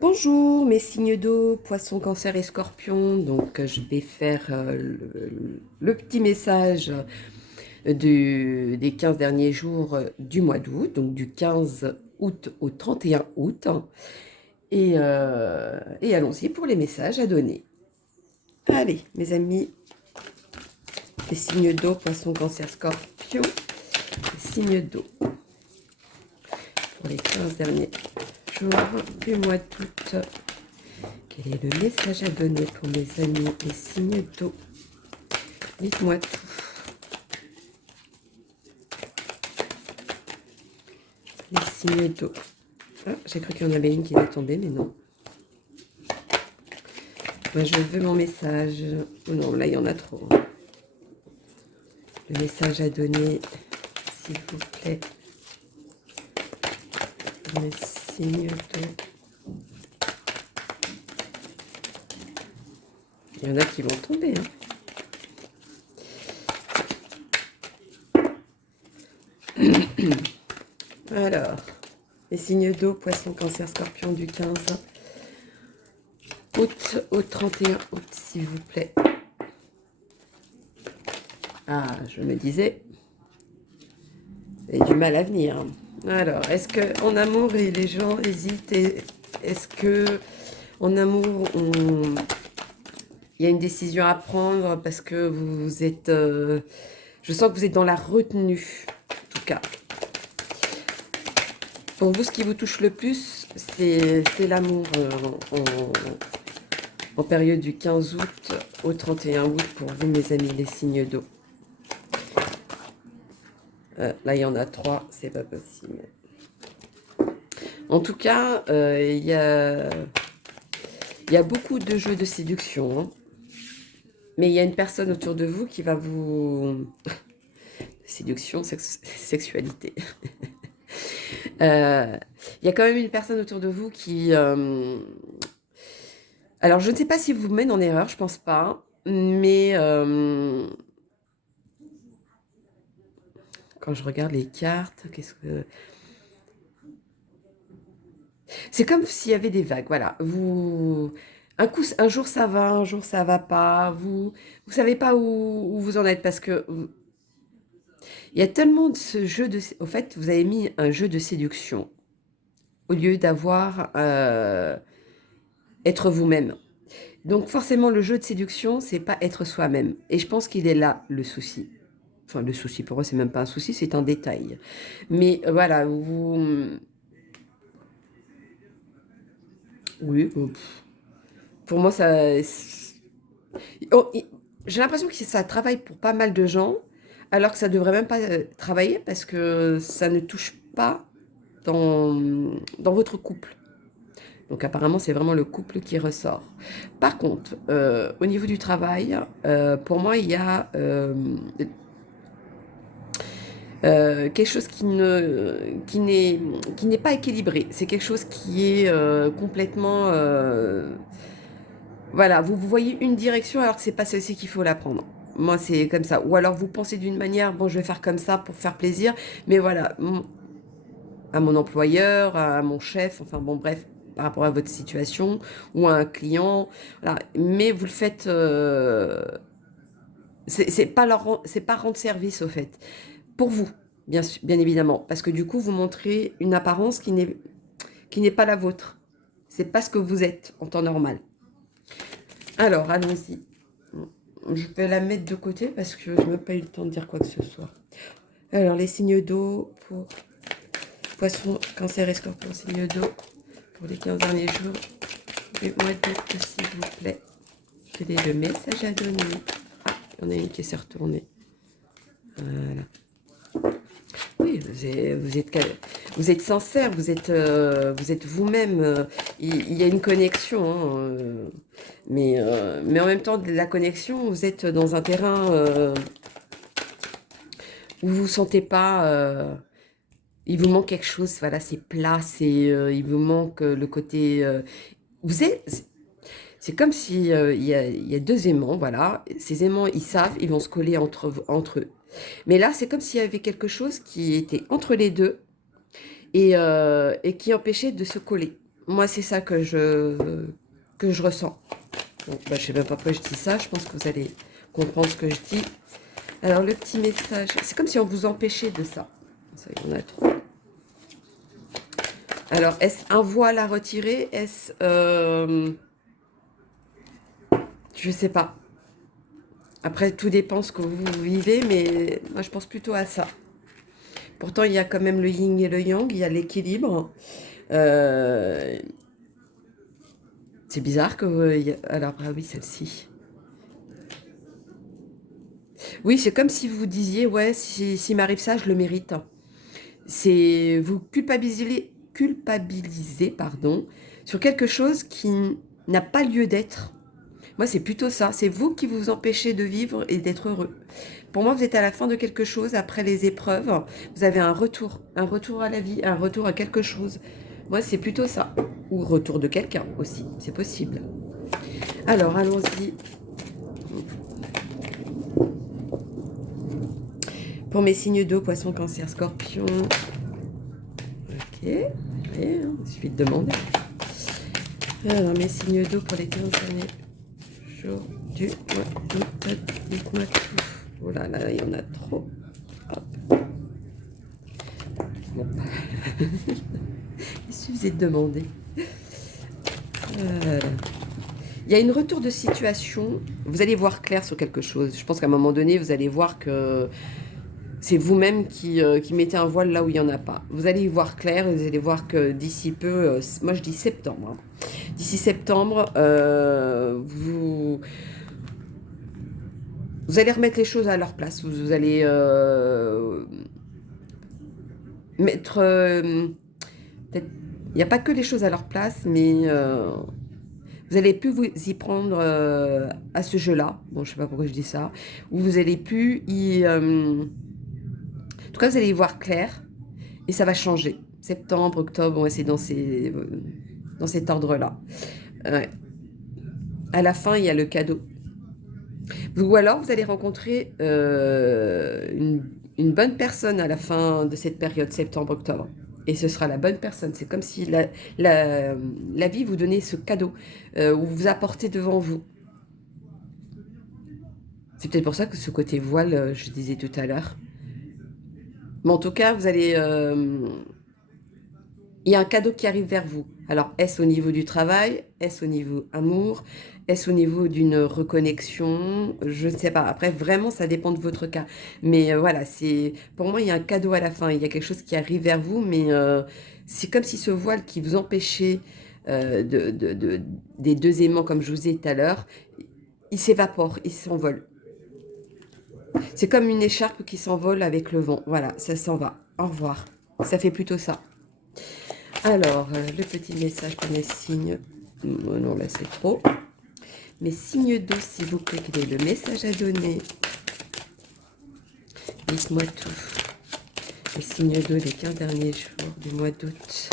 Bonjour mes signes d'eau, poisson, cancer et scorpion. Donc je vais faire le petit message des 15 derniers jours du mois d'août, donc du 15 août au 31 août. Et allons-y pour les messages à donner. Allez mes amis, les signes d'eau, poisson, cancer, scorpion, les signes d'eau pour les 15 derniers jours du mois d'août. Quel est le message à donner pour mes amis, les signes d'eau? Dites-moi tout. Les signes d'eau. Ah, j'ai cru qu'il y en avait une qui était tombée, mais non. Moi, je veux mon message. Oh non, là, il y en a trop. Le message à donner, s'il vous plaît. Les signes d'eau. Il y en a qui vont tomber, hein. Alors, les signes d'eau, poisson, cancer, scorpion du 15 août au 31 août, s'il vous plaît. Ah, je me disais, il y a du mal à venir. Alors, est-ce qu'en amour, les gens hésitent? Est-ce que en amour, il y a une décision à prendre parce que vous êtes... je sens que vous êtes dans la retenue, en tout cas. Pour vous, ce qui vous touche le plus, c'est l'amour en période du 15 août au 31 août pour vous, mes amis, les signes d'eau. Là, il y en a 3, c'est pas possible. En tout cas, il y a beaucoup de jeux de séduction, hein. Mais il y a une personne autour de vous qui va vous... Séduction, sexualité. Il y a quand même une personne autour de vous qui... Alors, je ne sais pas si vous vous mettez en erreur, je pense pas. Mais quand je regarde les cartes, qu'est-ce que... C'est comme s'il y avait des vagues, voilà. Un jour ça va, un jour ça va pas. Vous savez pas où vous en êtes parce que il y a tellement de ce jeu de... Au fait, vous avez mis un jeu de séduction au lieu d'avoir être vous-même. Donc forcément, le jeu de séduction, c'est pas être soi-même. Et je pense qu'il est là le souci. Enfin, le souci pour eux, c'est même pas un souci, c'est un détail. Mais voilà, oui, pour moi, ça... Oh, j'ai l'impression que ça travaille pour pas mal de gens, alors que ça devrait même pas travailler parce que ça ne touche pas dans votre couple. Donc apparemment, c'est vraiment le couple qui ressort. Par contre, au niveau du travail, pour moi, il y a quelque chose qui n'est pas équilibré. C'est quelque chose qui est complètement... voilà, vous voyez une direction alors que c'est pas celle-ci qu'il faut la prendre. Moi, c'est comme ça. Ou alors vous pensez d'une manière, bon, je vais faire comme ça pour faire plaisir, mais voilà, à mon employeur, à mon chef, enfin bon, bref, par rapport à votre situation, ou à un client, voilà. Mais vous le faites, c'est pas rendre service au fait, pour vous, bien évidemment, parce que du coup, vous montrez une apparence qui n'est pas la vôtre. C'est pas ce que vous êtes en temps normal. Alors, allons-y. Je vais la mettre de côté parce que je n'ai même pas eu le temps de dire quoi que ce soit. Alors, les signes d'eau pour poisson, cancer et scorpion, signes d'eau pour les 15 derniers jours du mois d'août, s'il vous plaît. Quel est le message à donner? Ah, il y en a une qui s'est retournée. Voilà. Oui, vous êtes sincère, vous êtes vous-même. Il y a une connexion, hein, mais en même temps, de la connexion, vous êtes dans un terrain où vous ne vous sentez pas. Il vous manque quelque chose, voilà, c'est plat, il vous manque le côté. Vous êtes. C'est comme si il y a deux aimants, voilà. Ces aimants, ils savent, ils vont se coller entre eux. Mais là, c'est comme s'il y avait quelque chose qui était entre les deux et qui empêchait de se coller. Moi, c'est ça que je ressens. Bon, bah, je sais même pas pourquoi je dis ça. Je pense que vous allez comprendre ce que je dis. Alors, le petit message, c'est comme si on vous empêchait de ça. Ça, il y en a trop. Alors, est-ce un voile à retirer? Est-ce... je sais pas. Après, tout dépend ce que vous vivez, mais moi, je pense plutôt à ça. Pourtant, il y a quand même le yin et le yang, il y a l'équilibre. Euh, c'est bizarre que... alors, ah oui, celle-ci. Oui, c'est comme si vous disiez, ouais, si m'arrive ça, je le mérite. C'est vous culpabilisez, pardon, sur quelque chose qui n'a pas lieu d'être. Moi, c'est plutôt ça. C'est vous qui vous empêchez de vivre et d'être heureux. Pour moi, vous êtes à la fin de quelque chose, après les épreuves. Vous avez un retour à la vie, un retour à quelque chose. Moi, c'est plutôt ça. Ou retour de quelqu'un aussi, c'est possible. Alors, allons-y. Pour mes signes d'eau, poisson, cancer, scorpion. Ok, ouais, il suffit de demander. Alors, mes signes d'eau pour les 15 années. Jour du mois d'août, dites-moi tout. Oh là là, il y en a trop. Hop. Bon. Il suffisait de demander. Il y a une retour de situation. Vous allez voir clair sur quelque chose. Je pense qu'à un moment donné, vous allez voir que c'est vous-même qui mettez un voile là où il n'y en a pas. Vous allez y voir clair. Vous allez voir que d'ici peu, moi je dis septembre. Hein. D'ici septembre, vous allez remettre les choses à leur place. Vous allez mettre... peut-être, il n'y a pas que les choses à leur place, mais vous allez plus vous y prendre à ce jeu-là. Bon, je sais pas pourquoi je dis ça. Ou vous allez plus y... en tout cas, vous allez y voir clair et ça va changer. Septembre, octobre, ouais, c'est dans cet ordre-là. Ouais. À la fin, il y a le cadeau. Ou alors, vous allez rencontrer une bonne personne à la fin de cette période, septembre-octobre. Et ce sera la bonne personne. C'est comme si la vie vous donnait ce cadeau, ou vous apportez devant vous. C'est peut-être pour ça que ce côté voile, je disais tout à l'heure. Mais en tout cas, vous allez... il y a un cadeau qui arrive vers vous. Alors, est-ce au niveau du travail? Est-ce au niveau amour? Est-ce au niveau d'une reconnexion? Je ne sais pas. Après, vraiment, ça dépend de votre cas. Mais voilà, pour moi, il y a un cadeau à la fin. Il y a quelque chose qui arrive vers vous, mais c'est comme si ce voile qui vous empêchait des deux aimants, comme je vous ai dit tout à l'heure, il s'évapore, il s'envole. C'est comme une écharpe qui s'envole avec le vent. Voilà, ça s'en va. Au revoir. Ça fait plutôt ça. Alors, le petit message pour mes signes. Non, là, c'est trop. Mes signes d'eau, s'il vous plaît, quel est le message à donner? Dites-moi tout. Les signes d'eau des 15 derniers jours du mois d'août.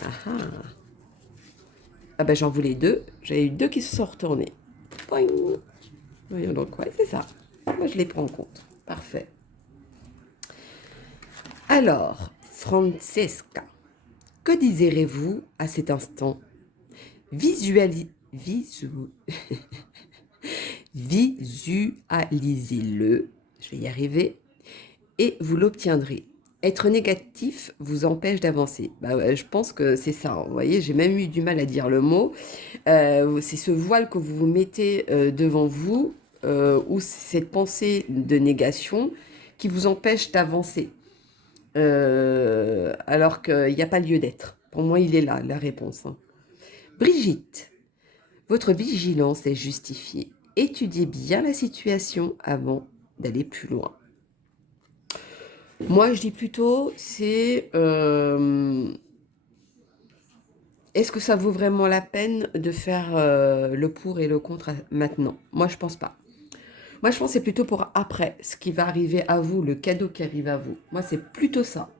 Ah ah. Ah ben, j'en voulais deux. J'avais eu deux qui se sont retournés. Poing. Voyons donc, ouais, c'est ça. Moi, je les prends en compte. Parfait. Alors, Francesca, que désirez-vous à cet instant? Visualisez-le, je vais y arriver, et vous l'obtiendrez. Être négatif vous empêche d'avancer. Bah, ouais, je pense que c'est ça. Hein. Vous voyez, j'ai même eu du mal à dire le mot. C'est ce voile que vous vous mettez devant vous, ou cette pensée de négation qui vous empêche d'avancer. Alors qu'il n'y a pas lieu d'être. Pour moi, il est là, la réponse. Hein. Brigitte, votre vigilance est justifiée. Étudiez bien la situation avant d'aller plus loin. Moi, je dis plutôt, c'est... est-ce que ça vaut vraiment la peine de faire le pour et le contre maintenant? Moi, je pense pas. Moi, je pense que c'est plutôt pour après, ce qui va arriver à vous, le cadeau qui arrive à vous. Moi, c'est plutôt ça.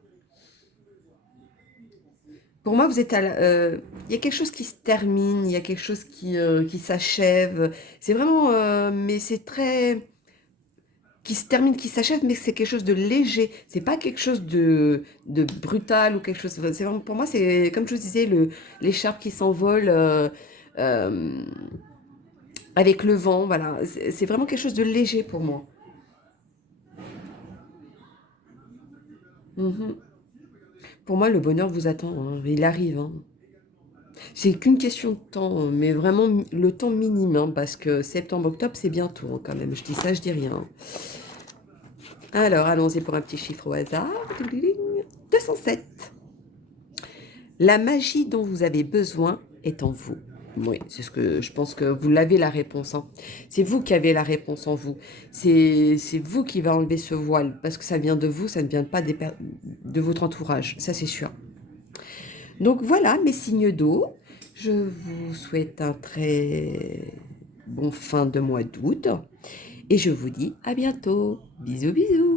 Pour moi, vous êtes il y a quelque chose qui se termine, il y a quelque chose qui s'achève. C'est vraiment... mais c'est très... qui se termine, qui s'achève, mais c'est quelque chose de léger. C'est pas quelque chose de brutal ou quelque chose. C'est vraiment, pour moi, c'est comme je vous disais, l'écharpe qui s'envole euh, avec le vent. Voilà, c'est vraiment quelque chose de léger pour moi. Mhm. Pour moi, le bonheur vous attend, hein. Il arrive, hein. C'est qu'une question de temps, hein, mais vraiment le temps minime, hein, parce que septembre-octobre, c'est bientôt hein, quand même. Je dis ça, je dis rien. Alors, allons-y pour un petit chiffre au hasard. 207. La magie dont vous avez besoin est en vous. Oui, c'est ce que je pense que vous l'avez la réponse, hein. C'est vous qui avez la réponse en vous. C'est vous qui va enlever ce voile parce que ça vient de vous, ça ne vient pas de votre entourage. Ça, c'est sûr. Donc voilà mes signes d'eau. Je vous souhaite un très bon fin de mois d'août et je vous dis à bientôt. Bisous, bisous.